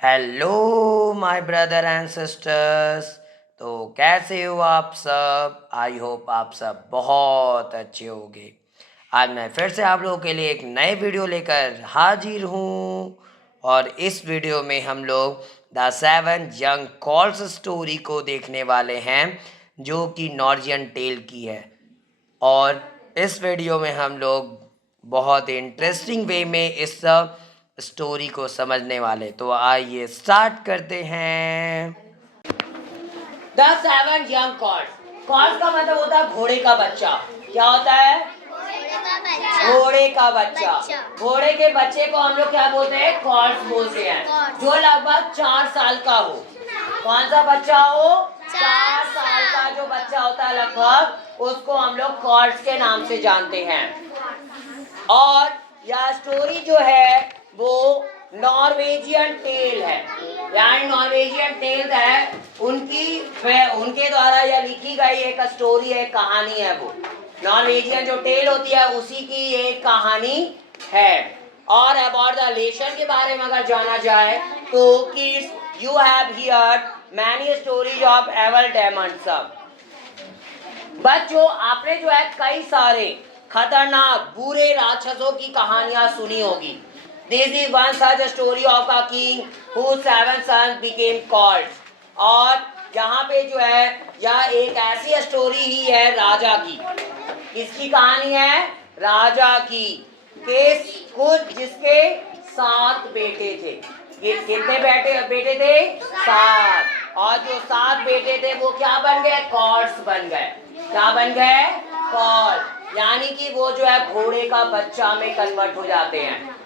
Hello my brother and sisters. तो कैसे हो आप सब? आई होप आप सब बहुत अच्छे होंगे। आज मैं फिर से आप लोगों के लिए एक नए वीडियो लेकर हाजिर हूँ और इस वीडियो में हम लोग the seven young calls story को देखने वाले हैं जो कि नॉर्जियन टेल की है। और इस वीडियो में हम लोग बहुत इंटरेस्टिंग वे में इस स्टोरी को समझने वाले। तो आइए स्टार्ट करते हैं। The seven young crows. Crows का मतलब होता है घोड़े का बच्चा। क्या होता है? घोड़े का बच्चा। घोड़े के बच्चे को हम लोग क्या बोलते हैं? कॉर्ड्स बोलते हैं। जो लगभग 4 साल का हो। कौन सा बच्चा हो? 4 साल का जो बच्चा होता है लगभग, उसको हम लोग कॉर्ड्स के नाम से जानते हैं। और यह स्टोरी जो है वो नॉर्वेजियन टेल है, यानी नॉर्वेजियन टेल है उनके द्वारा यह लिखी गई एक स्टोरी है, कहानी है। वो नॉर्वेजियन जो टेल होती है उसी की एक कहानी है। और अबाउट द लेसन के बारे में अगर जाना जाए तो kids you have heard many stories of evil demands. बच्चों, आपने जो है कई सारे खतरनाक बुरे राक्षसों की कहानियां सुनी होगी। This is one such story of a king who seven sons became crows. और यहाँ पे जो है यह एक ऐसी स्टोरी ही है राजा की। किसकी कहानी है? राजा की। खुद जिसके 7 बेटे थे। कितने बेटे थे? 7। और जो 7 बेटे थे वो क्या बन गए? कॉर्ड्स बन गए। क्या बन गए? कॉर्ड। यानी कि वो जो है घोड़े का बच्चा में कन्वर्ट हो जाते हैं।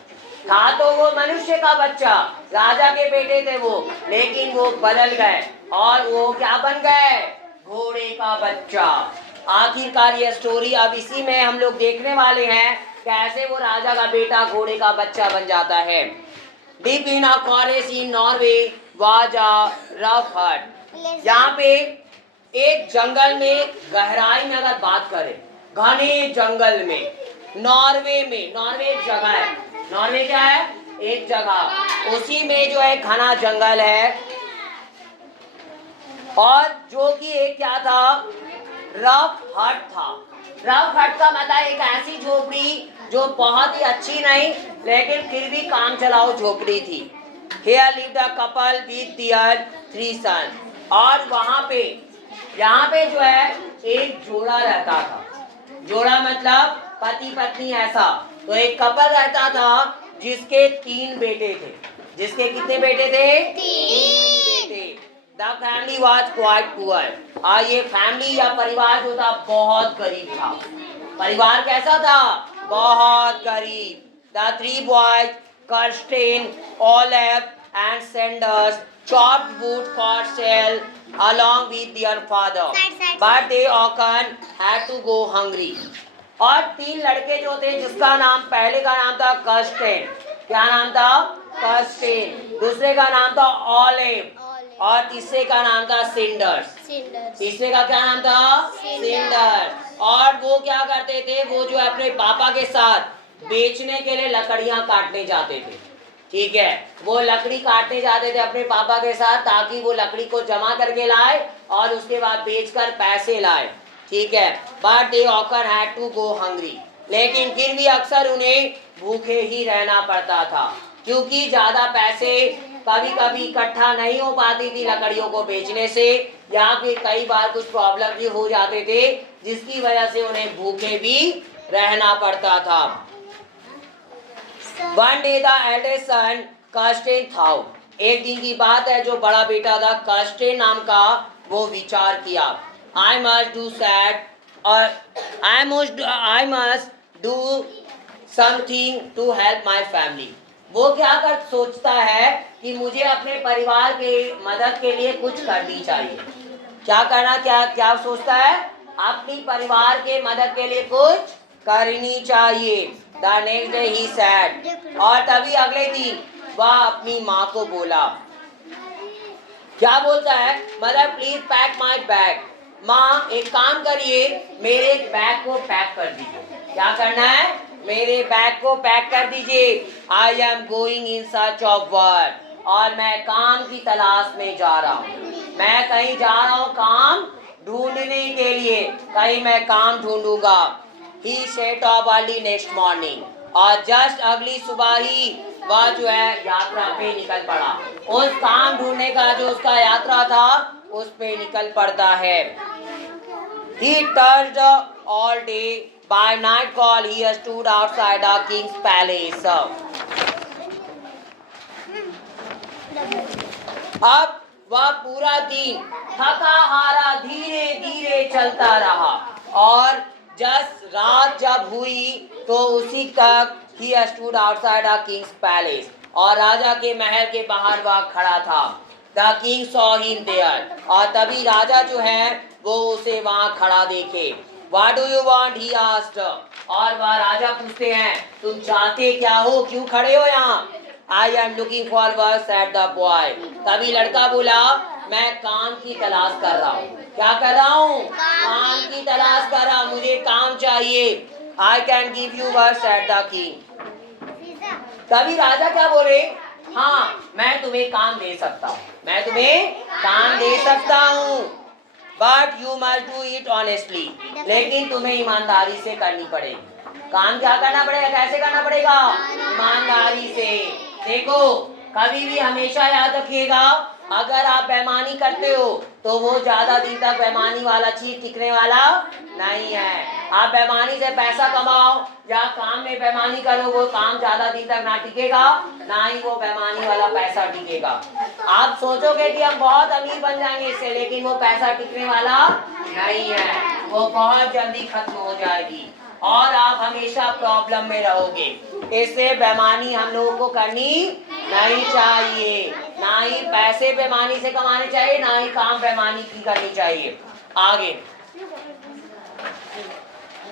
था तो वो मनुष्य का बच्चा, राजा के बेटे थे वो, लेकिन वो बदल गए और वो क्या बन गए? घोड़े का बच्चा। आखिरकार ये स्टोरी अब इसी में हम लोग देखने वाले हैं, कैसे वो राजा का बेटा घोड़े का बच्चा बन जाता है। Deep in a forest in Norway was a rough हट। यहाँ पे एक जंगल में, गहराई में अगर बात करें, घने जंगल में, नॉर्वे में, नॉर्वे एक जगह है। नॉर्वे क्या है? एक जगह। उसी में जो है घना जंगल है। और जो कि एक क्या था? रफ हट था। रफ हट का मतलब एक ऐसी झोपड़ी जो बहुत ही अच्छी नहीं, लेकिन फिर भी काम चलाओ झोपड़ी थी। Here lived a couple with their 3 sons। और वहां पे, यहाँ पे जो है एक जोड़ा रहता था। जोड़ा मतलब पति पत्नी ऐसा। तो एक कपल रहता था जिसके 3 बेटे थे। जिसके कितने बेटे थे? 3 बेटे। The family was quite poor. और ये फैमिली या परिवार जो था बहुत गरीब था। परिवार कैसा था? बहुत गरीब। The 3 boys Kirsten, Olaf and Sanders chopped wood for sale along with their father, but they often had to go hungry। और 3 लड़के जो थे, जिसका नाम, पहले का नाम था कर्स्टेन। क्या नाम था? कर्स्टेन। दूसरे का नाम था ऑलिव और तीसरे का नाम था सिंडर्स। तीसरे का क्या नाम था? सिंडर। और वो क्या करते थे? वो जो अपने पापा के साथ बेचने के लिए लकड़ियां काटने जाते थे। ठीक है, वो लकड़ी काटने जाते थे अपने पापा के साथ, ताकि वो लकड़ी को जमा करके लाए और उसके बाद बेचकर पैसे लाए। ठीक है, but they often had to go hungry. लेकिन फिर भी अक्सर उन्हें भूखे ही रहना पड़ता था, क्योंकि ज्यादा पैसे कभी कभी इकट्ठा नहीं हो पाती थी लकड़ियों को बेचने से, या फिर कई बार कुछ प्रॉब्लम भी हो जाते थे, जिसकी वजह से उन्हें भूखे भी रहना पड़ता था। One day the eldest son Kirsten thought। एक दिन की बात है, जो बड़ा बेटा था कर्स्टेन नाम का, वो विचार किया, I must do sad और I must do something to help my family। वो क्या कर सोचता है कि मुझे अपने परिवार के मदद के लिए कुछ करनी चाहिए। क्या करना? क्या सोचता है? अपनी परिवार के मदद के लिए कुछ करनी चाहिए। The next day he said। और तभी अगले दिन वह अपनी माँ को बोला। क्या बोलता है? Mother please pack my bag. माँ एक काम करिए, मेरे बैग को पैक कर दीजिए। क्या करना है? मेरे बैग को पैक कर दीजिए। I am going in search of work. और मैं काम की तलाश में जा रहा हूँ। मैं कहीं जा रहा हूँ काम ढूंढने के लिए, कहीं मैं काम ढूंढूंगा। He set off early next morning, और जस्ट अगली सुबह ही वह जो है यात्रा पे निकल पड़ा। उस काम ढूंढने का जो उसका यात्रा था उस पे निकल पड़ता है। He touched all day. By nightfall, he stood outside the king's palace. अब वह पूरा दिन थका हारा धीरे धीरे चलता रहा, और जस्ट रात जब हुई तो उसी तक ही stood outside the king's palace, और राजा के महल के बाहर वह खड़ा था। The king saw him there, और तभी राजा जो है वो उसे वहां खड़ा देखे। What do you want, he asked, और वह राजा पूछते हैं तुम चाहते क्या हो, क्यों खड़े हो यहाँ। I am looking for work said the boy, तभी लड़का बोला मैं काम की तलाश कर रहा हूँ। क्या कर रहा हूँ, काम की तलाश कर रहा हूँ, मुझे काम चाहिए। I can give you work said the king, तभी राजा क्या बोले, हाँ मैं तुम्हें काम दे सकता हूँ, मैं तुम्हें काम दे सकता हूँ, but you must do it honestly, लेकिन तुम्हें ईमानदारी से करनी पड़ेगी। काम क्या करना पड़ेगा, कैसे करना पड़ेगा, ईमानदारी से। देखो कभी भी हमेशा याद रखिएगा, अगर आप बेईमानी करते हो तो वो ज्यादा दिन तक बेईमानी वाला चीज टिकने वाला नहीं है। आप बेईमानी से पैसा कमाओ या काम में बेईमानी करो, वो काम ज्यादा दिन तक ना टिकेगा, ना ही वो बेईमानी वाला पैसा टिकेगा। आप सोचोगे कि हम बहुत अमीर बन जाएंगे इससे, लेकिन वो पैसा टिकने वाला नहीं है, वो बहुत जल्दी खत्म हो जाएगी और आप हमेशा प्रॉब्लम में रहोगे। इससे बेईमानी हम लोगों को करनी नहीं चाहिए, ना ही पैसे बेईमानी से कमाने चाहिए, ना ही काम बेईमानी की करनी चाहिए। आगे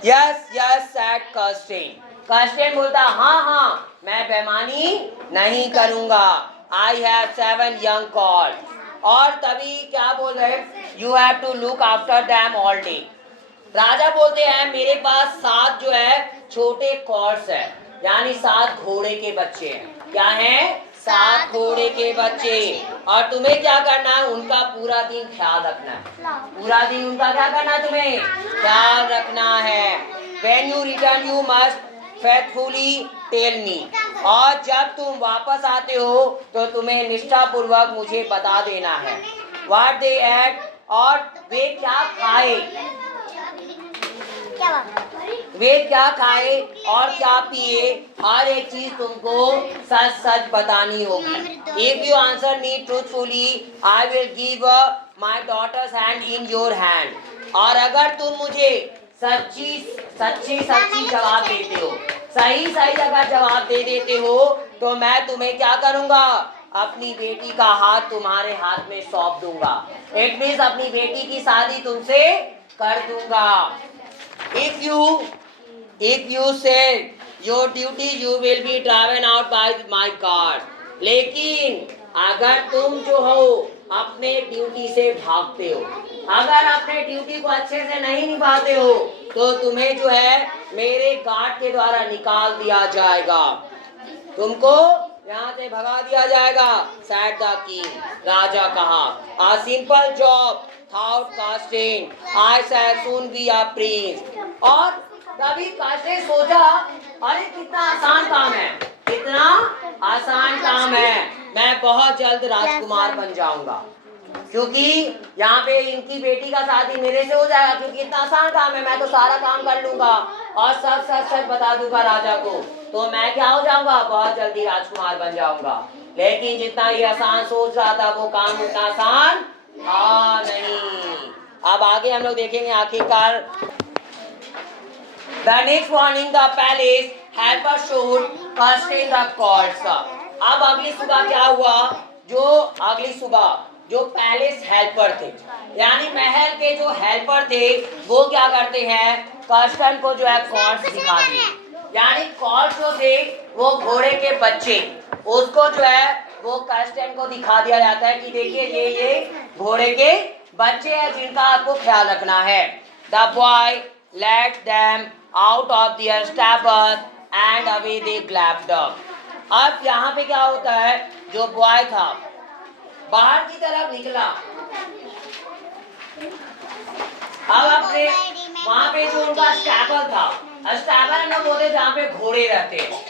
यस यस सैड कस्टेन, कस्टेन बोलता हाँ हाँ मैं बेईमानी नहीं करूंगा। आई हैव 7 यंग कॉल, और तभी क्या बोल रहे, you have to look after them all day. राजा बोलते हैं मेरे पास 7 जो है छोटे कॉर्स है, यानी 7 घोड़े के बच्चे हैं। क्या हैं, 7 घोड़े के बच्चे, और तुम्हें क्या करना है, उनका पूरा दिन ख्याल रखना है। पूरा दिन उनका क्या करना है, तुम्हें ख्याल रखना है। When you return you must faithfully tell me, और जब तुम वापस आते हो तो तुम्हें निष्ठा पूर्वक मुझे बता देना है। What they ate, और वे क्या खाए, वे क्या खाए और क्या पिए, हर एक चीज तुमको सच सच बतानी होगी। If you answer me truthfully, I will give my daughter's hand in your hand, और अगर तुम मुझे सच्ची जवाब देते हो, सही जगह जवाब दे देते हो, तो मैं तुम्हें क्या करूंगा, अपनी बेटी का हाथ तुम्हारे हाथ में सौंप दूंगा। इट मीन्स अपनी बेटी की शादी तुमसे कर दूंगा। If you say your duty, you will be driven out by my guard, लेकिन अगर तुम जो हो अपने ड्यूटी से भागते हो, अगर अपने ड्यूटी को अच्छे से नहीं निभाते हो, तो तुम्हें जो है मेरे गार्ड के द्वारा निकाल दिया जाएगा, तुमको यहाँ से भगा दिया जाएगा। सैड द किंग, राजा कहा, a simple job thought Castine, I shall soon be a prince, और तभी कास्टेन सोचा अरे कितना आसान काम है, कितना आसान काम है, मैं बहुत जल्द राजकुमार बन जाऊंगा, क्योंकि यहाँ पे इनकी बेटी का शादी मेरे से हो जाएगा, क्योंकि इतना आसान काम है, मैं तो सारा काम कर लूंगा और सब सच बता दूंगा राजा को, तो मैं क्या हो जाऊंगा, बहुत जल्दी राजकुमार बन जाऊंगा। लेकिन जितना ये आसान सोच रहा था वो काम उतना आसान था नहीं। अब आगे हम लोग देखेंगे आखिरकार। The next morning the palace helper showed Castine the cords. अब अगली सुबह क्या हुआ, अगली सुबह जो पैलेस हेल्पर थे, यानी महल के जो हेल्पर थे, वो क्या करते हैं, कास्टेन को जो है कॉर्ड्स दिखा दिए, यानी कॉर्ड्स जो थे वो घोड़े के बच्चे, उसको जो है वो कास्टेन को दिखा दिया जाता है कि देखिए ये घोड़े के बच्चे हैं जिनका आपको ख्याल रखना है। The boy led them out of their stable and away they galloped. अब यहाँ पे क्या होता है, जो बॉय था बाहर की तरफ निकला। अब अपने वहां पे जो उनका स्टैबल था, स्टैबल हम लोग बोलते हैं जहाँ पे घोड़े रहते हैं,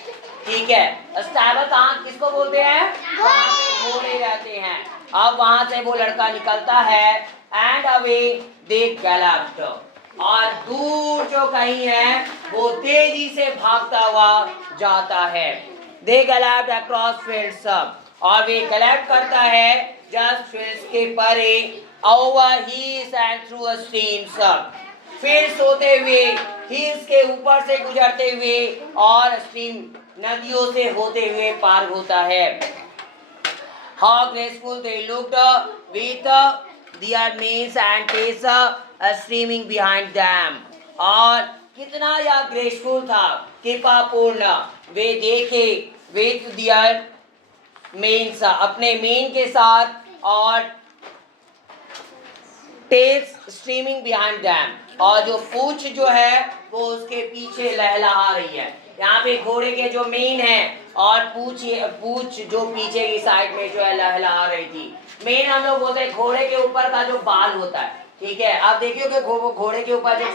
ठीक है। स्टैबल कहाँ किसको बोलते हैं? वहां पे घोड़े रहते हैं। अब वहां से वो लड़का निकलता है एंड अवे दे गैलप्ड, और दूर जो कहीं है वो तेजी से भागता हुआ जाता है। दे गैलप्ड अक्रॉस फील्ड्स, और वे गैलप करता है जस्ट फील्ड्स के परे, over hills and through streams, fields होते हुए, हिल्स के ऊपर से गुजरते हुए और स्ट्रीम नदियों से होते हुए पार होता है। How graceful they looked with their manes and tails streaming behind them, और कितना यह ग्रेसफुल था, कृपापूर्ण। वे देखे with their मेन्स, अपने मेन के साथ, और टेल्स स्ट्रीमिंग बिहाइंड दैम, और जो पूंछ जो है वो उसके पीछे लहलहा रही है। यहाँ पे घोड़े के जो मेन है और पूंछ जो पीछे की साइड में जो है लहलहा रही थी। मेन हम लोग बोलते हैं घोड़े के ऊपर का जो बाल होता है, ठीक है। आप देखिए कि घोड़े के ऊपर जो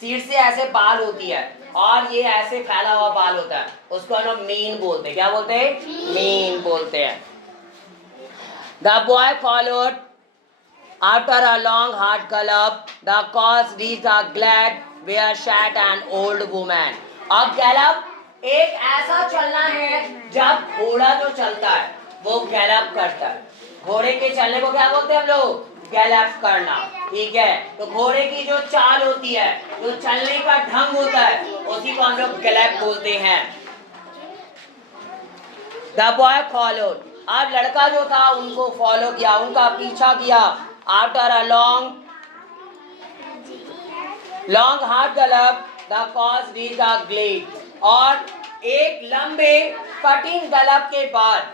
सीट से ऐसे बाल होती है और ये ऐसे फैला हुआ बाल होता है, उसको हम लोग मेन बोलते हैं। क्या बोलते हैं? मेन बोलते हैं। The boy followed after a long hard gallop. The cause reached a glade where sat an old woman. अब गैलप एक ऐसा चलना है जब घोड़ा जो चलता है वो गैलप करता है। घोड़े के चलने को क्या बोलते हैं हम लोग? गैलप करना, ठीक है। तो घोड़े की जो चाल होती है, जो चलने का ढंग होता है, उसी को हम लोग गैलप बोलते हैं। The boy followed, अब लड़का जो था उनको फॉलो किया, उनका पीछा किया। After a long hard gallop, the cause reached a glade, और एक लंबे कठिन गलप के बाद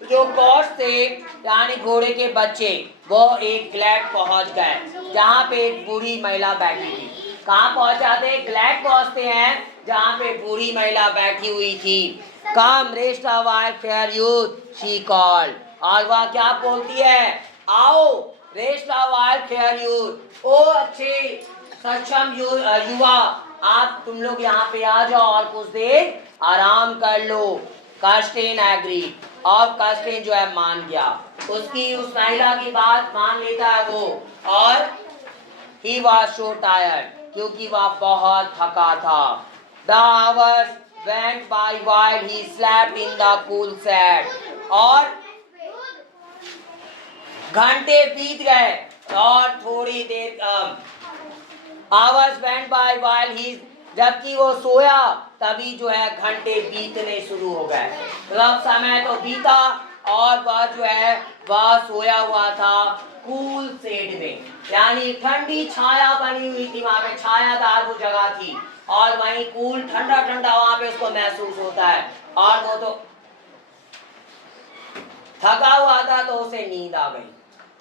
जो कॉर्स थे यानी घोड़े के बच्चे, वो एक ग्लैड पहुंच गए जहाँ पे एक बूढ़ी महिला बैठी थी। कहाँ पहुंच जाते हैं? ग्लैड पहुंचते हैं जहाँ पे बूढ़ी महिला बैठी हुई थी। Come rest a while fair youth she called, और वह क्या बोलती है? आओ rest a while fair youth, ओ अच्छे सक्षम युवा, आप तुम लोग यहाँ पे आ जाओ और कुछ देर आराम कर लो। कास्टेन एग्री, और कास्टेन जो है मान गया, उसकी उस महिला की बात मान लेता है वो। और he was so tired, क्योंकि वह बहुत थका था। The hours went by while he slept in the cool sand, और घंटे बीत गए और थोड़ी देर hours went by while he, जबकि वो सोया तभी जो है घंटे बीतने शुरू हो गए। मतलब समय तो बीता और वह जो है वह सोया हुआ था कूल शेड में, यानी ठंडी छाया बनी हुई थी, वहां पे छायादार वो जगह थी और वहीं कूल ठंडा ठंडा वहां पे उसको महसूस होता है। और वो तो थका हुआ था तो उसे नींद आ गई,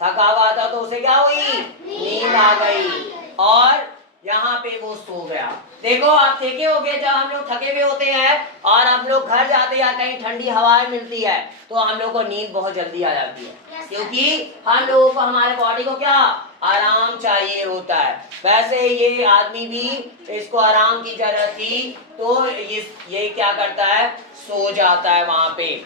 थका हुआ था तो उसे क्या हुई? नींद आ गई, और यहाँ पे वो सो गया। देखो आप देखे होंगे जब हम लोग थके हुए होते हैं और हम लोग घर जाते हैं, कहीं ठंडी हवाएं मिलती है तो हम लोग को नींद बहुत जल्दी आ जाती है, क्योंकि हम लोगों को हमारे बॉडी को क्या आराम चाहिए होता है। वैसे ये आदमी भी इसको आराम की जरूरत थी तो ये क्या करता है? सो जाता है वहां पे।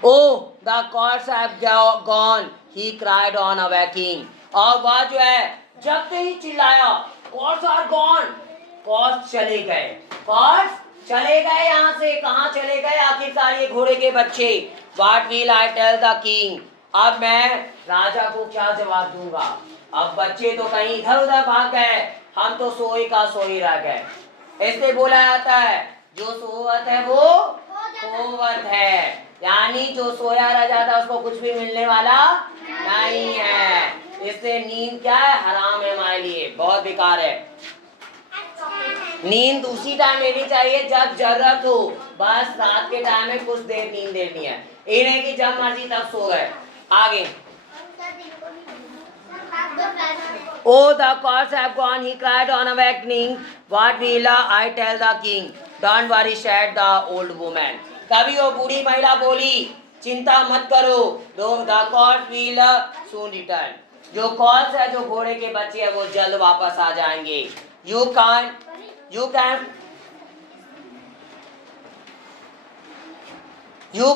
Oh, the cords have gone, he cried on awaking, और वह जो है जब से ही चिल्लाया, कॉर्ड्स आर गॉन, कॉर्ड्स चले गए, कॉर्ड्स चले गए। यहाँ से कहाँ चले गए आखिरकार ये घोड़े के बच्चे? What will I tell the king, अब मैं राजा को क्या जवाब दूंगा? अब बच्चे तो कहीं इधर उधर भाग गए, हम तो सोए का सोए रह गए। इसलिए बोला जाता है जो सोवत है वो खोवत है, यानी जो सोया रह जाता है उसको कुछ भी मिलने वाला नहीं है। इससे नींद क्या है? हराम है हमारे लिए, बहुत बेकार है। नींद उसी टाइम लेनी चाहिए जब जरूरत हो, बस रात के टाइम में कुछ देर नींद लेनी है, ये नहीं कि जब मर्जी तब सो गए। आगे Oh, the cords have gone, he cried on awakening. What will I tell the king? Don't worry, said the old woman. तभी वो बूढ़ी महिला बोली, चिंता मत करो, the crows will soon return. जो कॉर्स है, जो घोड़े के बच्चे हैं, वो जल्द वापस आ जाएंगे। You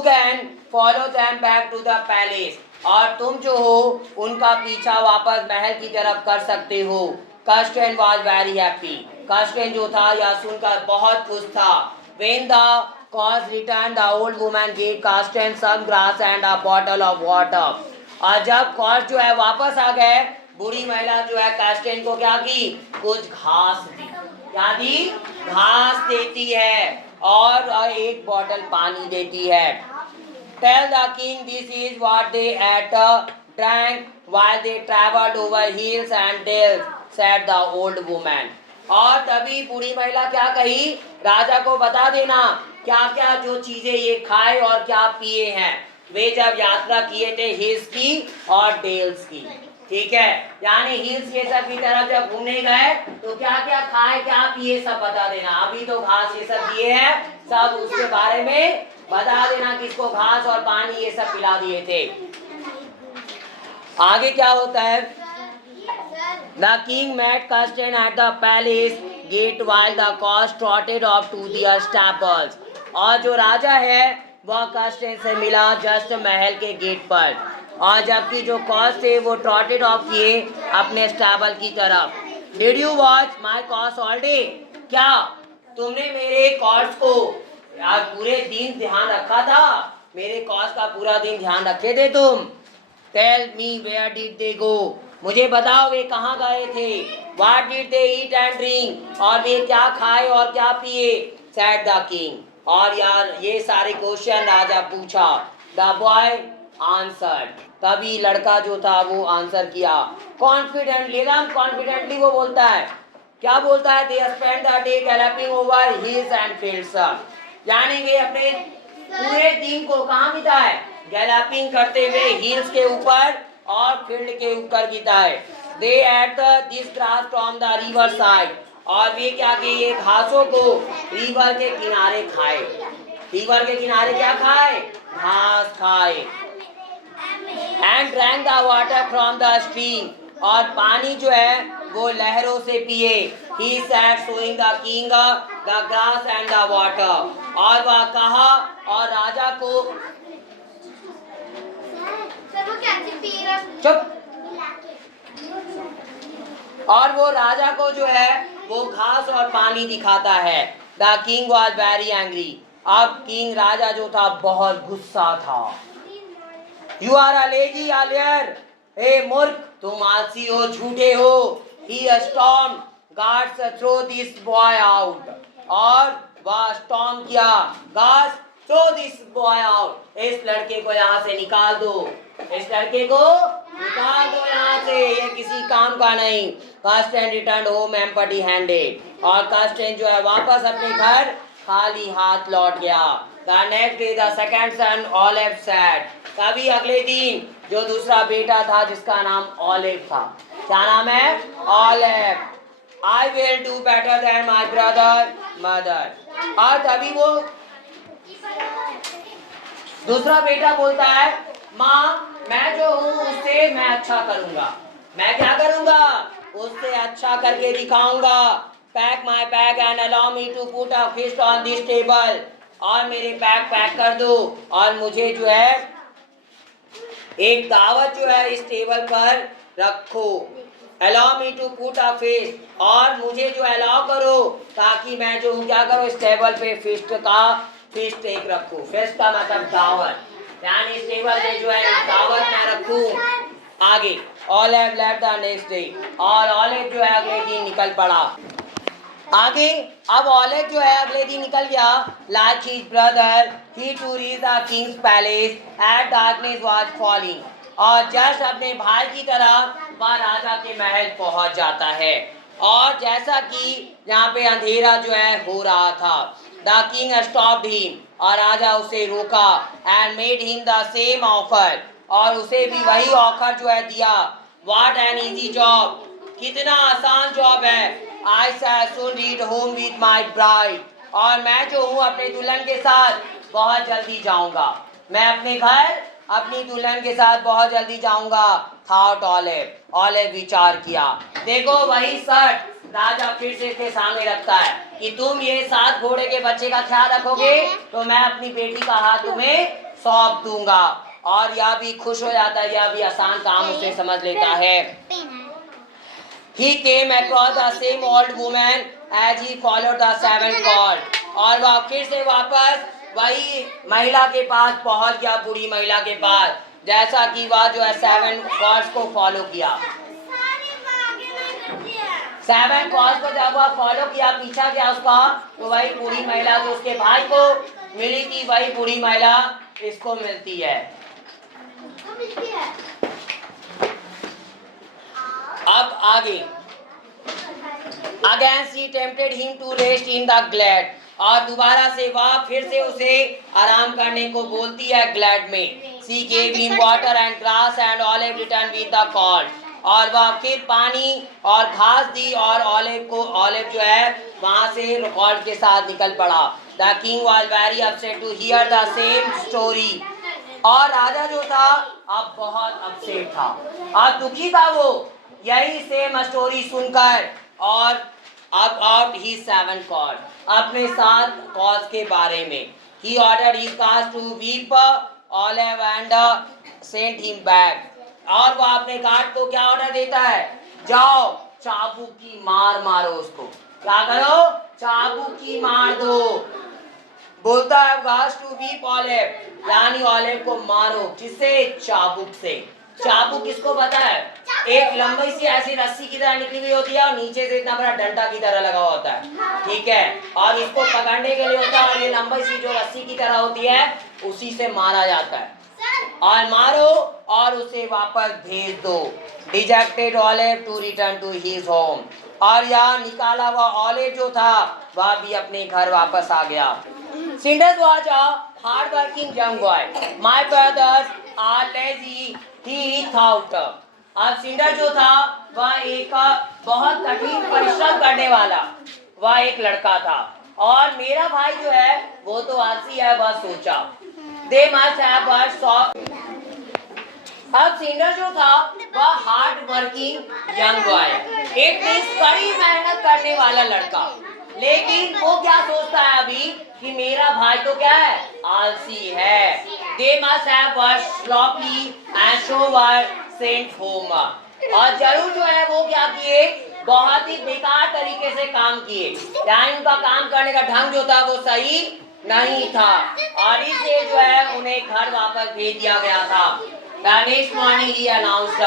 can follow them back to the palace. और तुम जो हो उनका पीछा वापस महल की तरफ कर सकते हो। कस्टेन वॉज वेरी हैप्पी। कस्टेन जो था यह सुनकर बहुत खुश था। When the cause returned, the old woman gave Kasten some grass and a bottle of water। और जब कॉस जो है वापस आ गए, बूढ़ी महिला जो है कास्टेन को क्या की, कुछ घास दी। क्या दी? घास देती है और एक बोतल पानी देती है। Tell the king this is what they ate, drank while they traveled over hills and dales, said the old woman। और तभी बूढ़ी महिला क्या कही, राजा को बता देना क्या क्या जो चीजें ये खाए और क्या पिए हैं, वे जब यात्रा किए थे हिल्स की और डेल्स की। ठीक है, यानी हिल्स ये सब की तरफ जब घूमने गए तो क्या क्या खाए क्या पिए सब बता देना। अभी तो घास ये सब दिए हैं, सब उसके बारे में बता देना, किसको घास और पानी ये सब पिला दिए थे। आगे क्या होता है, The king met Kasten at the palace gate while the cause trotted off to their stables। और जो राजा है वह कस्टेन से मिला जस्ट महल के गेट पर, और जबकि जो कॉस थे वो ट्रॉटेड ऑफ किए अपने स्टेबल की तरफ। Did you watch my cos all day? क्या तुमने मेरे कॉस को आज पूरे दिन ध्यान रखा था? मेरे कॉस का पूरा दिन ध्यान रखे थे तुम? Tell me where did they go? मुझे बताओ वे कहाँ गए थे। What did they eat and drink? और वे क्या खाए और क्या पिए? Said the king. और यार ये सारे क्वेश्चन राजा पूछा। The boy answered. तभी लड़का जो था वो आंसर किया कॉन्फिडेंटली, एकदम कॉन्फिडेंटली वो बोलता है। क्या बोलता है? They spend the day galloping over hills and fields. यानी वे अपने पूरे दिन को कहाँ बिताए? गैलपिंग करते हुए हिल्स के ऊपर और फील्ड के ऊपर बिताए। They ate this grass from the river side. और वे क्या किए, ये घासों को रिवर के किनारे खाए। रिवर के किनारे क्या खाए? घास खाए। And drank the water from the stream. और पानी जो है वो लहरों से पिए। He said showing the king the grass and the water. और वह कहा और राजा को चुप। और वो राजा को जो है वो घास और पानी दिखाता है। The king was very angry. अब किंग राजा जो था बहुत गुस्सा था। You are a lazy liar. ए मूर्ख, तुम आलसी हो, झूठे हो। He storm guards throw this boy out. और वह स्टॉर्म किया, guards throw this boy out. इस लड़के को यहाँ से निकाल दो, इस लड़के को निकाल दो यहाँ से, ये किसी काम का नहीं। कास्टेन रिटर्न होम एम्प्टी हैंडेड। और कास्टेन जो है वापस अपने घर खाली हाथ लौट गया। The next day the second son Olav said. तभी अगले दिन जो दूसरा बेटा था जिसका नाम ओलेव था। क्या नाम है? ओलेव। I will do better than my brother, mother। और तभी वो दूसरा बेटा बोलता है, माँ मैं जो हूँ उससे मैं अच्छा करूँगा। मैं क्या करूँगा? उससे अच्छा करके दिखाऊंगा। Pack my bag and allow me to put a feast on this table. और मेरे बैग पैक कर दो और मुझे जो है एक दावत जो है इस टेबल पर रखो। Allow me to put a feast. और मुझे जो अलाउ करो ताकि मैं जो हूँ क्या करो, इस टेबल पे फिस्ट एक रखूँ। फिस्ट का मतलब दावत, यानी इस टेबल पे जो है दावत मैं रखूँ। आगे ओलेव लेफ्ट द नेक्स्ट डे। और ओलेव जो है अगले दिन निकल पड़ा आगे। अब ओलेव जो है अगले दिन निकल गया। Like his brother he too reach the king's palace at darkness was falling. और जस्ट अपने भाई की तरह वह राजा के महल पहुंच जाता है। और जैसा कि यहाँ पे अंधेरा जो है हो रहा था, द किंग स्टॉप्ड हिम। और राजा उसे रोका and made him the same offer. और उसे भी वही ऑफर जो है दिया। व्हाट एन इजी जॉब, कितना आसान जॉब है। I shall soon reach home with my bride। और मैं जो हूँ अपने दुल्हन के साथ बहुत जल्दी जाऊंगा। मैं अपने घर अपनी दुल्हन के साथ बहुत जल्दी जाऊंगा। थॉट ऑलिव, ऑलिव विचार किया। देखो वही शर्ट राजा फिर से इसके सामने रखता है कि तुम ये 7 घोड़े के बच्चे का ख्याल रखोगे तो मैं अपनी बेटी का हाथ तुम्हें सौंप दूंगा। और यह भी खुश हो जाता है, यह भी आसान काम उसे समझ लेता है। He came across the same old woman as he followed the 7 cord। और वह फिर से वापस वही महिला के पास पहुंच गया, बूढ़ी महिला के पास, जैसा कि वह जो है 7 कॉर्ड्स को फॉलो किया। 7 कॉर्ड्स को जब वह फॉलो किया, पीछा किया उसका, तो वही बूढ़ी महिला जो उसके भाई को मिली थी, वही बूढ़ी महिला इसको मिलती है। अब आगे Again she tempted him to rest in the glade। और दोबारा से वह फिर से उसे आराम करने को बोलती है ग्लैड में। She gave him water and grass and Olive returned with the cord। और वह फिर पानी और घास दी और ऑलिव जो है वहां से कॉर्ड के साथ निकल पड़ा। The king was very upset to hear the same story। और राजा जो था अब बहुत अपसेट था, अब दुखी था वो यही सेम स्टोरी सुनकर। और अब आउट ही 7 कॉर्ड, अपने 7 कॉज के बारे में। He order his cast to whip Olav and sent him back. और वह अपने गार्ड को क्या ऑर्डर देता है, जाओ चाबुक की मार मारो उसको। क्या करो, चाबुक की मार दो। बोलता है गार्ड टू वीप ऑलिव, यानी ऑलिव को मारो। किससे, चाबुक से। चाबुक किसको पता है, एक लंबी सी ऐसी रस्सी की तरह निकली हुई होती है और नीचे से इतना बड़ा डंडा की तरह लगा होता है, ठीक है, और इसको पकड़ने के लिए होता है। और ये लंबी सी जो रस्सी की तरह होती है उसी से मारा जाता है। और मारो और उसे वापस भेज दो। Dejected olive to return to his home. और यहाँ निकाला हुआ ऑलिव जो था वह भी अपने घर वापस आ गया। Cinders was a hard-working young boy. My brothers are lazy, he thought। अब सिंडर जो था वह एक बहुत कठिन परिश्रम करने वाला वह एक लड़का था, और मेरा भाई जो है वो तो आलसी है, वह सोचा। They must have worked so। अब सिंडर जो था वह हार्ड वर्किंग यंग बॉय, एक कड़ी मेहनत करने वाला लड़का। लेकिन वो क्या सोचता है अभी कि मेरा भाई तो क्या है, आलसी है। They must have worked sloppily and so were sent home। और जरूर जो है वो क्या किए, बहुत ही बेकार तरीके से काम किए, यानी उनका काम करने का ढंग जो था वो सही नहीं था, और इसलिए जो है उन्हें घर वापस भेज दिया गया था। The next morning he announced।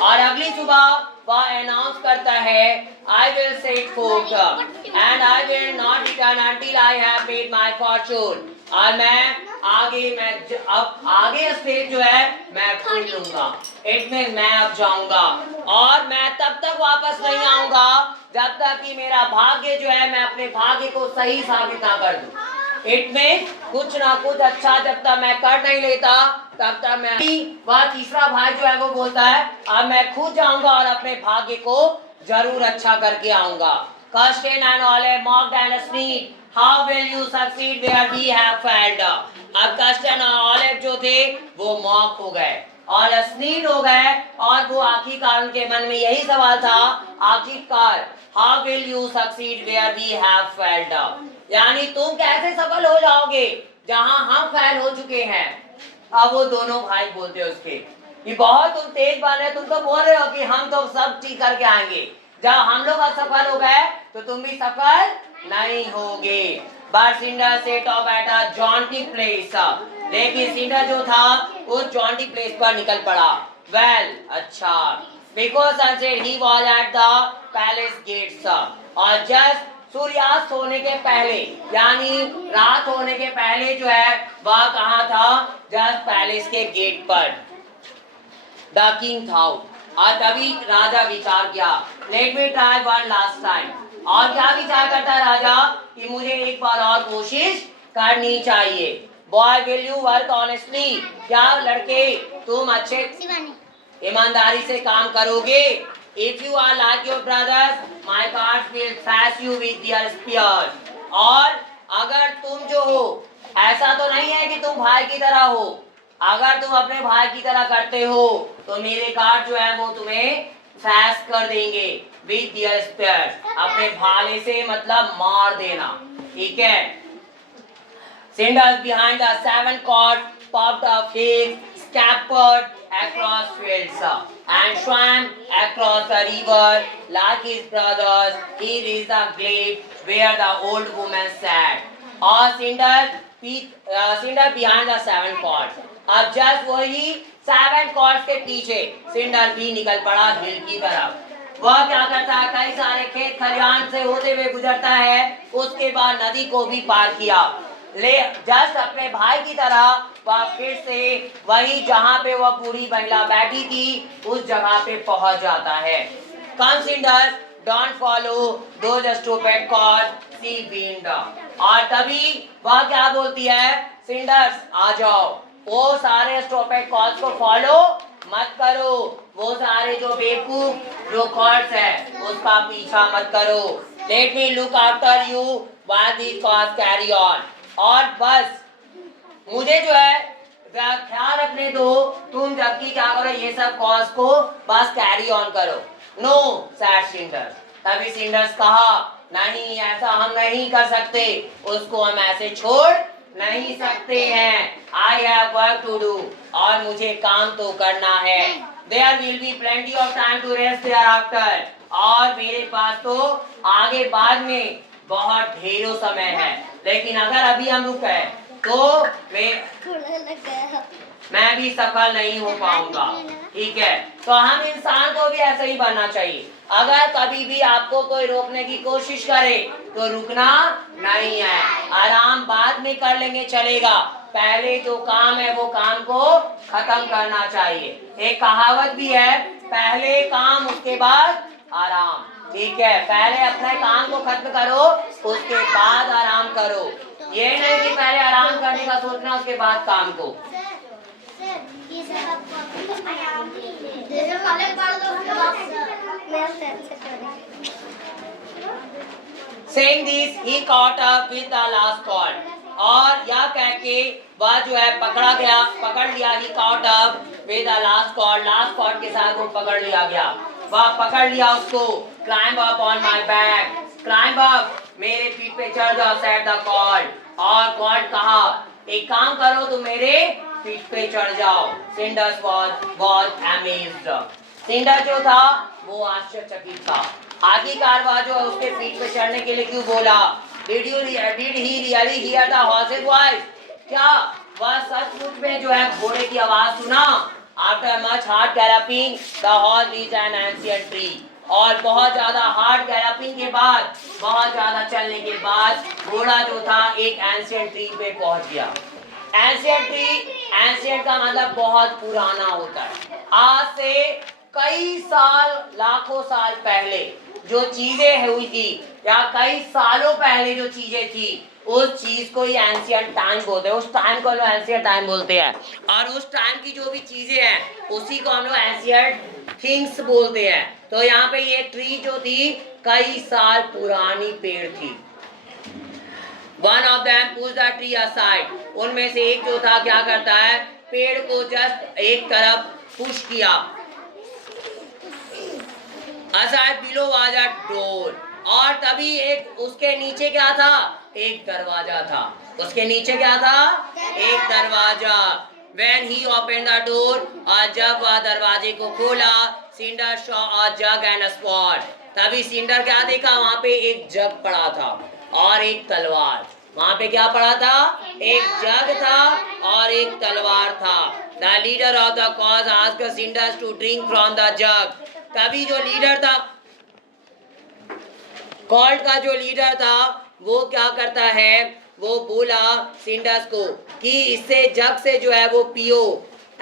और अगली सुबह वह अनाउंस करता है, I will set forth and I will not return until I have made my fortune। और मैं अब आगे स्टेज जो है मैं खोल लूंगा, इसमें मैं अब जाऊंगा और मैं तब तक वापस नहीं आऊंगा जब तक कि मेरा भाग्य जो है मैं अपने भाग्य को सही साबित ना कर दूं। इसमें कुछ ना कुछ अच्छा जब तक मैं कर नहीं लेता तब तक मैं। वह तीसरा भाई जो है वो बोलता है, अब मैं खुद जाऊंगा और अपने भाग्य को जरूर अच्छा करके आऊंगा। Kirsten and Olive mocked and sneered, how will you succeed where we have failed। अब Kirsten और Olive जो थे वो मॉक हो गए और स्नीड हो गए, और वो आखिरकार उनके मन में यही सवाल था, आखिरकार how will you succeed where we have failed, यानी तुम कैसे सफल हो जाओगे जहां हम फेल हो चुके हैं। अब वो दोनों भाई बोलते हैं उसके कि बहुत तुम तेज बने, तुम तो बोल रहे हो कि हम तो सब ठीक करके आएंगे, जब हम लोग असफल हो गए तो तुम भी सफल नहीं होगे। But Cinder set off at a jaunty place। लेकिन सिंडर जो था उस जॉन्टी प्लेस पर निकल पड़ा। Well, अच्छा, because sunset he was at the palace gates। और जस्ट सूर्यास्त होने के पहले, यानी रात होने के पहले जो है वह कहाँ था, जस्ट पैलेस के गेट पर। The king thought. और तभी राजा विचार किया, let me try one last time. और क्या विचार करता है राजा कि मुझे एक बार और कोशिश करनी चाहिए। Boy will you work honestly, क्या लड़के तुम अच्छे ईमानदारी से काम करोगे। If you are like your brothers, my guards will thrash you with their spears। और अगर तुम जो हो, ऐसा तो नहीं है कि तुम भाई की तरह हो, अगर तुम अपने भाई की तरह करते हो तो मेरे गार्ड जो है वो तुम्हें फैस कर देंगे विद दियर स्पेयर्स, अपने भाले से मतलब मार देना, ठीक है। Cinders behind the seven cords popped up his scampered across fields and swam across the river like his brothers. He reached the glade where the old woman sat. और Cinder behind the seven cords. अब just वही seven chords के पीछे cinder भी निकल पड़ा हिल की तरफ। वह क्या करता है, कई सारे खेत खलिहान से होते हुए गुजरता है, उसके बाद नदी को भी पार किया, ले जस्ट अपने भाई की तरह वह फिर से वही जहाँ पे वह बूढ़ी महिला बैठी थी उस जगह पे पहुंच जाता है। Come Cinders, don't follow those stupid cords, she beamed. और तभी वह क्या बोलती है, सिंडर्स आ जाओ, वो सारे स्टूपिड कॉर्ड्स को फॉलो मत करो, वो सारे जो बेवकूफ जो कॉर्ड्स है उसका पीछा मत करो। Let me look after you while these cords carry on. और बस मुझे जो है ख्याल रखने दो, तुम जबकि क्या करो, ये सब कॉज को बस कैरी ऑन करो। No said Cinders. तभी सिंडर्स कहा, नहीं ऐसा हम नहीं कर सकते, उसको हम ऐसे छोड़ नहीं सकते हैं। I have work to do, और मुझे काम तो करना है। There will be plenty of time to rest thereafter, और मेरे पास तो आगे बाद में बहुत ढेरों समय है, लेकिन अगर अभी हम रुक गए तो मैं भी सफल नहीं हो पाऊंगा, ठीक है। तो हम इंसान को भी ऐसा ही बनना चाहिए, अगर कभी भी आपको कोई रोकने की कोशिश करे तो रुकना नहीं है, आराम बाद में कर लेंगे चलेगा, पहले जो काम है वो काम को खत्म करना चाहिए। एक कहावत भी है, पहले काम उसके बाद आराम, ठीक है। पहले अपने काम को खत्म करो उसके बाद आराम करो, ये नहीं कि पहले आराम करने का सोचना उसके बाद काम को। Saying this, he caught up with the last cord. और यह कह के वह जो है पकड़ लिया, he caught up with the last cord के साथ वो पकड़ लिया गया, वह पकड़ लिया उसको। Climb up on my back, climb up, मेरे पीठ पे चढ़ जाओ, said the cord। और कॉर्ड कहा, एक काम करो तुम मेरे पीठ पे चढ़ जाओ। सिंडर्स was amazed, सिंडर जो था वो आश्चर्यचकित था। आखिरकार वह जो उसके पीठ पे चढ़ने के लिए क्यों बोला? Did he really hear the horse's voice? क्या वह सचमुच में जो है घोड़े की आवाज सुना? After much hard galloping, the horse reached an ancient tree. और बहुत ज्यादा हार्ड गैलपिंग के बाद, बहुत ज्यादा चलने के बाद घोड़ा जो था एक एंशिएंट ट्री पे पहुंच गया। एंशिएंट ट्री, एंशिएंट का मतलब बहुत पुराना होता है। आज से कई साल, लाखों साल पहले जो चीजें हुई थी, या कई सालों पहले जो चीजें थी, उस चीज को ही एंशिएंट टाइम बोलते हैं, उस टाइम को हम लोग एंशिएंट टाइम बोलते हैं। और उस टाइम की जो भी चीजें हैं उसी को हम लोग एंशिएंट थिंग्स बोलते हैं। तो यहाँ पे ये ट्री जो थी कई साल पुरानी पेड़ थी। One of them pushed the tree aside, उनमें से एक जो था क्या करता है, पेड़ को जस्ट एक तरफ पुश किया। Aside below was a door, और तभी एक उसके नीचे क्या था, एक दरवाजा था। उसके नीचे क्या था, एक दरवाजा। When he opened the door, और जब वह दरवाजे को खोला, Cinder saw a jug and a sword, तभी सिंडर क्या देखा, वहाँ पे एक जग पड़ा था और एक तलवार। वहाँ पे क्या पड़ा था, एक जग था और एक तलवार था। The leader of the cause asked Cinders to drink from the jug, तभी जो लीडर था, कॉल्ट का जो लीडर था, वो क्या करता है, वो बोला सिंडर्स को कि इससे जग से जो है वो पियो,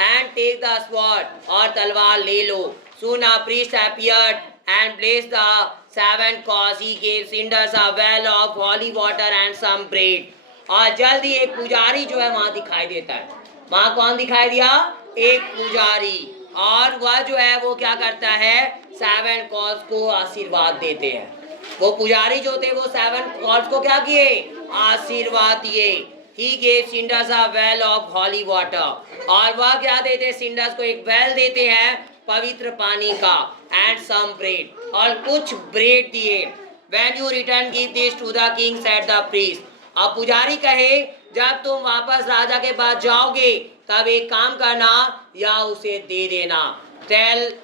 एंड टेक द स्वॉर्ड, और तलवार ले लो। Soon a priest appeared and blessed the seven cause. He gave Cinders a well of holy water and some bread. और जल्दी एक पुजारी जो है वहाँ दिखाई देता है। वहाँ कौन दिखाई दिया, एक पुजारी, और वह जो है वो क्या करता है, सेवन कॉज को आशीर्वाद देते हैं। वो पुजारी जो थे वो सेवन कॉज को क्या किए, आशीर्वाद दिए। He gave Sindus a well of holy water, और वह क्या देते, सिंडस को एक वेल देते हैं पवित्र पानी का, एंड सम ब्रेड, और कुछ ब्रेड दिए। When you return give this to the king said the priest, अब पुजारी कहे जब तुम वापस राजा के पास जाओगे तब एक काम करना, या उसे दे देना। Tell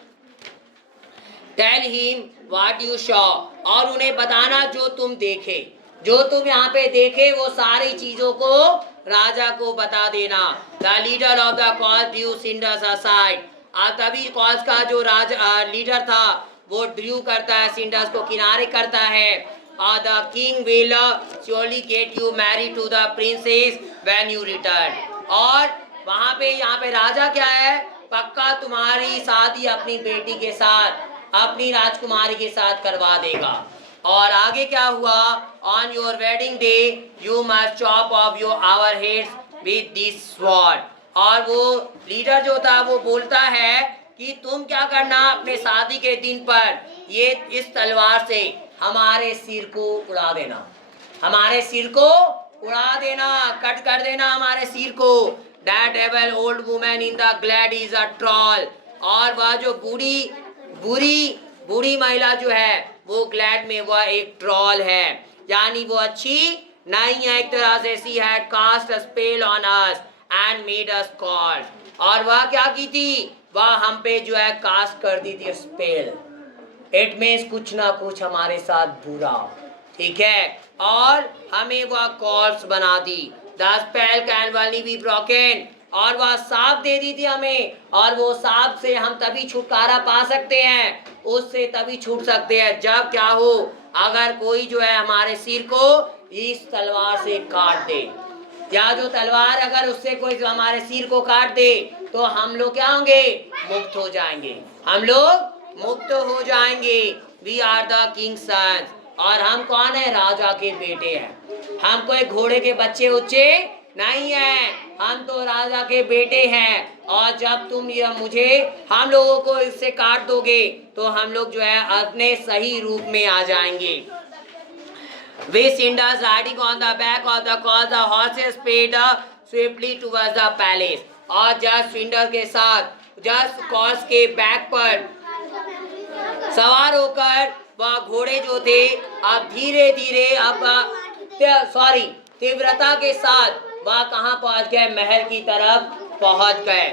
him what you saw, और उन्हें बताना जो तुम देखे, जो तुम यहाँ पे देखे वो सारी चीजों को राजा को बता देना। The leader of the cows drew Sindus aside, तभी कॉज का जो लीडर था वो ड्रू करता है, सिंडस को किनारे करता है। The king will surely get you married to the princess when you return, और वहां पे यहाँ पे राजा क्या है, पक्का तुम्हारी शादी अपनी बेटी के साथ, अपनी राजकुमारी के साथ करवा देगा। और आगे क्या हुआ, on your wedding day you must chop off your our heads with this sword, और वो लीडर जो था वो बोलता है कि तुम क्या करना, अपने शादी के दिन पर ये इस तलवार से हमारे सिर को उड़ा देना, हमारे सिर को उड़ा देना, कट कर देना हमारे सिर को। That evil old woman in the glade is a troll, और वह जो बूढ़ी महिला जो है वो ग्लैड में वह एक ट्रॉल है, यानी वो अच्छी नहीं है एक तरह से। She had cast a spell on us and made us crows, और वह क्या की थी, वह हम पे जो है कास्ट कर दी थी स्पेल। इट मीन्स कुछ ना कुछ हमारे साथ बुरा, ठीक है, और हमें वह कॉल्स बना दी। The spell can only be broken, और वह सांप दे दी थी हमें, और वो सांप से हम तभी छुटकारा पा सकते हैं, उससे तभी छूट सकते हैं जब क्या हो, अगर कोई जो है हमारे सिर को इस तलवार से काट दे, या जो तलवार अगर उससे कोई हमारे सिर को काट दे तो हम लोग क्या होंगे, मुक्त हो जाएंगे, हम लोग मुक्त हो जाएंगे। We are the king sons, और हम कौन है, राजा के बेटे हैं, हम कोई घोड़े के बच्चे उच्चे नहीं है, हम तो राजा के बेटे हैं। और जब तुम ये हम लोगों को इससे काट दोगे तो हम लोग जो है अपने सही रूप में आ जाएंगे। With Cindus riding on the back of the cause, the horses sped swiftly towards the palace, और जस्ट सिंडस के साथ जस्ट कॉज के बैक पर सवार होकर वह घोड़े जो थे अब धीरे धीरे तीव्रता के साथ वह कहाँ पहुँच गए, महल की तरफ पहुँच गए।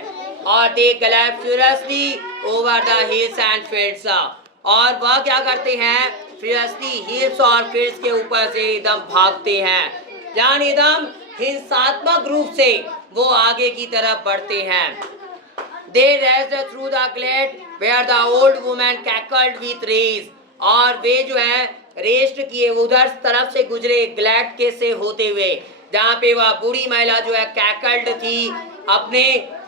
और they galloped furiously over the hills and fields, और वह क्या करते हैं, फ्यूरियसली हिल्स और फील्ड्स के ऊपर से एकदम भागते हैं, यानी एकदम हिंसात्मक रूप से वो आगे की तरफ बढ़ते हैं। They raced through the glade where the old woman cackled with rage, और वे जो है रेस्ट किए उधर तरफ से गुजरे ग्लैड के से होते हुए, जहाँ पे वह बूढ़ी महिला जो है कैकल्ड थी अपने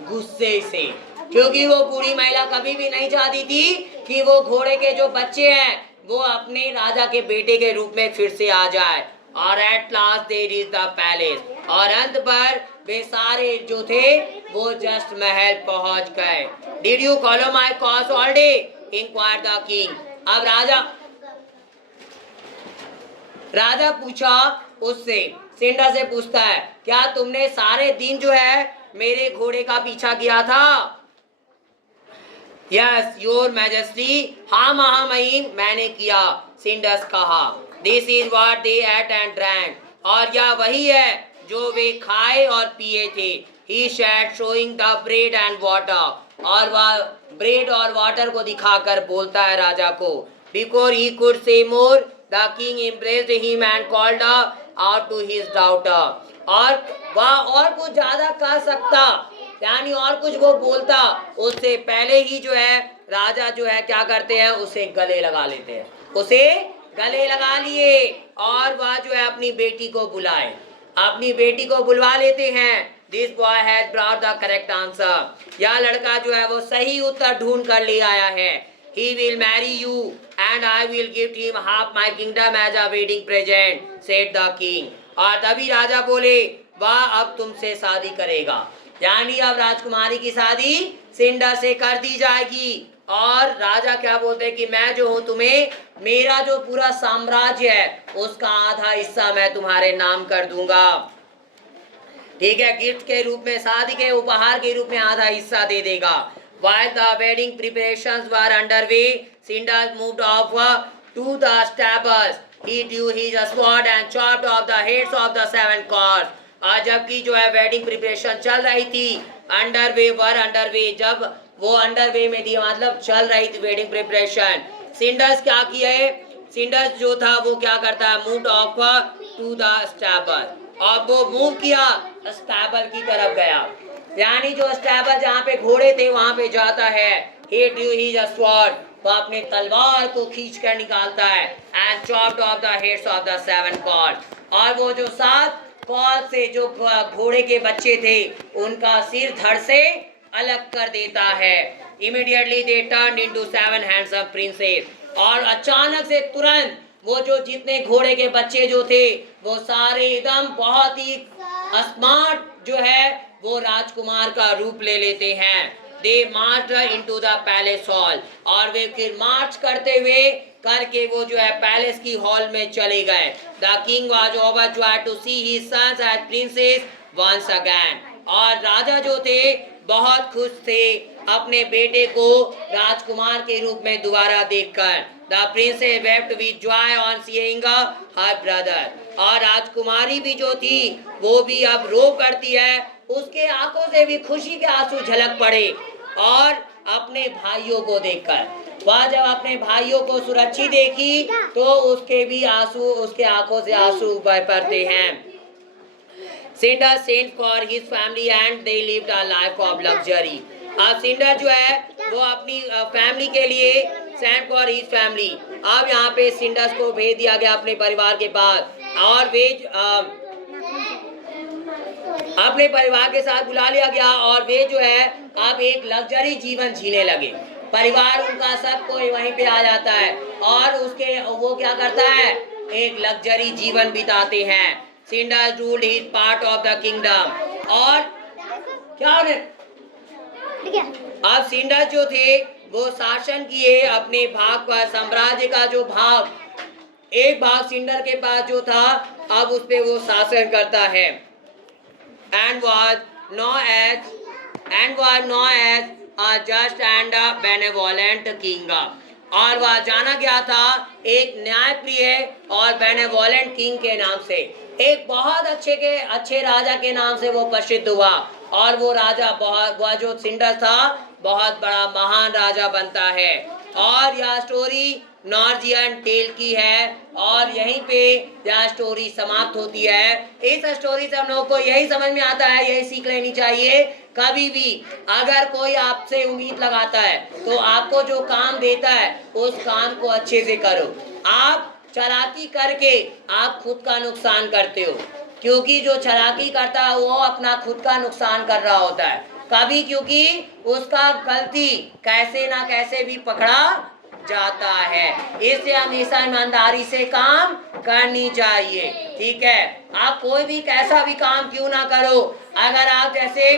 गुस्से से, क्योंकि वो बूढ़ी महिला कभी भी नहीं चाहती थी कि वो घोड़े के जो बच्चे हैं वो अपने राजा के बेटे के रूप में फिर से आ जाए। और at last they reach the palace, और अंत पर वे सारे जो थे वो जस्ट महल पहुंच गए। Did you follow my cause all day, inquired the king. अब राजा पूछा उससे, सिंडा से पूछता है, क्या तुमने सारे दिन जो है मेरे घोड़े का पीछा किया था? यस योर मैजेस्टी, हाँ महामहिम मैंने किया, सिंडस कहा। This is what they ate and drank, और यह वही है जो वे खाए और पिए थे। He said showing the bread and water, और वह ब्रेड और वाटर को दिखाकर बोलता है राजा को। Before he could say more the king embraced him and called out to his daughter, और वह और कुछ ज्यादा कर सकता, यानी और कुछ वो बोलता, उससे पहले ही जो है राजा जो है क्या करते हैं, उसे गले लगा लेते हैं, उसे गले लगा लिए, और वह जो है अपनी बेटी को बुलाए, अपनी बेटी को बुलवा लेते हैं। This boy has brought the correct answer, यह लड़का जो है वो सही उत्तर ढूंढ कर ले आया है। He will marry you and I will give him half my kingdom as a wedding present, said the king. और तभी राजा बोले, वह अब तुमसे शादी करेगा, यानी अब राजकुमारी की शादी सिंडा से कर दी जाएगी, और राजा क्या बोलते हैं कि मैं जो हूं तुम्हें, मेरा जो पूरा साम्राज्य है उसका आधा हिस्सा मैं तुम्हारे नाम कर दूंगा। ठीक है, गिफ्ट के रूप में, शादी के उपहार के रूप में आधा हिस्सा दे देगा। While the wedding preparations were underway, Sindal moved off to the stables. He drew his sword and chopped off the heads of the 7 corpses. आज जबकि जो है वेडिंग प्रिपरेशन चल रही थी, अंडरवे, जब वो अंडरवे में थी मतलब चल रही थी वेडिंग प्रिपरेशन, सिंडस क्या किया है, सिंडस जो था वो क्या करता है, move of to the stable, और वो मूव किया स्टैबल की तरफ गया, यानी जो स्टैबल जहाँ पे घोड़े थे वहां पे जाता है। He drew his sword, वो अपने तलवार को खींच कर निकालता है, and chopped off the heads of the 7 corpses, और वो जो 7 कॉल से जो घोड़े के बच्चे थे उनका सिर धड़ से अलग कर देता है। Immediately they turned into 7 handsome princes, और अचानक से तुरंत वो जो जितने घोड़े के बच्चे जो थे वो सारे एकदम बहुत ही स्मार्ट जो है वो राजकुमार का रूप ले लेते हैं। दे मार्च इनटू द पैलेस हॉल, और वे फिर मार्च करते हुए करके वो जो है पैलेस की हॉल में चले गए। The king was overjoyed to see his sons as princes once again, और राजा जो थे बहुत खुश थे अपने बेटे को राजकुमार के रूप में दोबारा देखकर। The princess wept with Joy on seeing her brother, और राजकुमारी भी जो थी वो भी अब रो करती है, उसके आंखों से भी खुशी के आंसू झलक पड़े, और अपने भाइयों को देखकर वह जब अपने भाइयों को सुरक्षित देखी तो उसके भी आंसू, उसके आंखों से आंसू बह पड़ते हैं। Cinder sent for his family and they lived a life of luxury. अब सिंडर जो है वो अपनी फैमिली के लिए, सेंट फॉर हिज फैमिली, अब यहाँ पे सिंडर्स को भेज दिया गया अपने परिवार के पास, और वे अपने परिवार के साथ बुला लिया गया, और वे जो है अब एक लग्जरी जीवन जीने लगे। परिवार उनका सबको वहीं पे आ जाता है, और उसके वो क्या करता है, एक लग्जरी जीवन बिताते हैं। Cinder ruled his part of the kingdom, और क्या अब सिंडर जो थे वो शासन किए अपने भाग पर, साम्राज्य का जो भाग, एक भाग सिंडर के पास जो था अब उस पे वो शासन करता है। and was known as a just and a benevolent king, और वह जाना गया था एक न्यायप्रिय और बेनेवोलेंट किंग के नाम से, एक बहुत अच्छे राजा के नाम से वो प्रसिद्ध हुआ, और वो राजा बहुत, वह जो सिंडर था बहुत बड़ा महान राजा बनता है। और यह स्टोरी नॉर्जियन टेल की है, और यहीं पे यह स्टोरी समाप्त होती है। इस स्टोरी से हम लोगों को यही समझ में आता है, यही सीख लेनी चाहिए, कभी भी अगर कोई आपसे उम्मीद लगाता है तो आपको जो काम देता है उस काम को अच्छे से करो। आप चालाकी करके आप खुद का नुकसान करते हो, क्योंकि जो चालाकी करता है वो अपना खुद का नुकसान कर रहा होता है कभी, क्योंकि उसका गलती कैसे ना कैसे भी पकड़ा जाता है। इससे हमेशा ईमानदारी से काम करनी चाहिए। ठीक है, आप कोई भी कैसा भी काम क्यों ना करो, अगर आप जैसे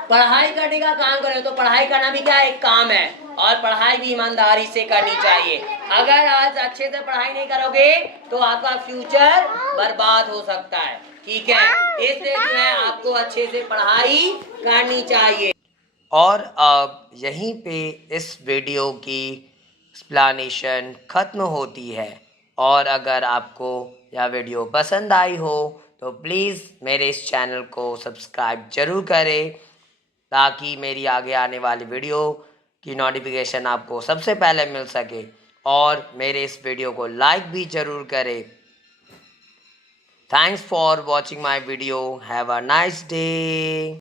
पढ़ाई करने का काम करें तो पढ़ाई करना भी क्या एक काम है, और पढ़ाई भी ईमानदारी से करनी चाहिए। अगर आज अच्छे से पढ़ाई नहीं करोगे तो आपका फ्यूचर बर्बाद हो सकता है। ठीक है, इसलिए जो है आपको अच्छे से पढ़ाई करनी चाहिए। और अब यहीं पे इस वीडियो की एक्सप्लेनेशन ख़त्म होती है, और अगर आपको यह वीडियो पसंद आई हो तो प्लीज़ मेरे इस चैनल को सब्सक्राइब ज़रूर करें, ताकि मेरी आगे आने वाली वीडियो की नोटिफिकेशन आपको सबसे पहले मिल सके, और मेरे इस वीडियो को लाइक भी ज़रूर करें। Thanks for watching my video, have a nice day.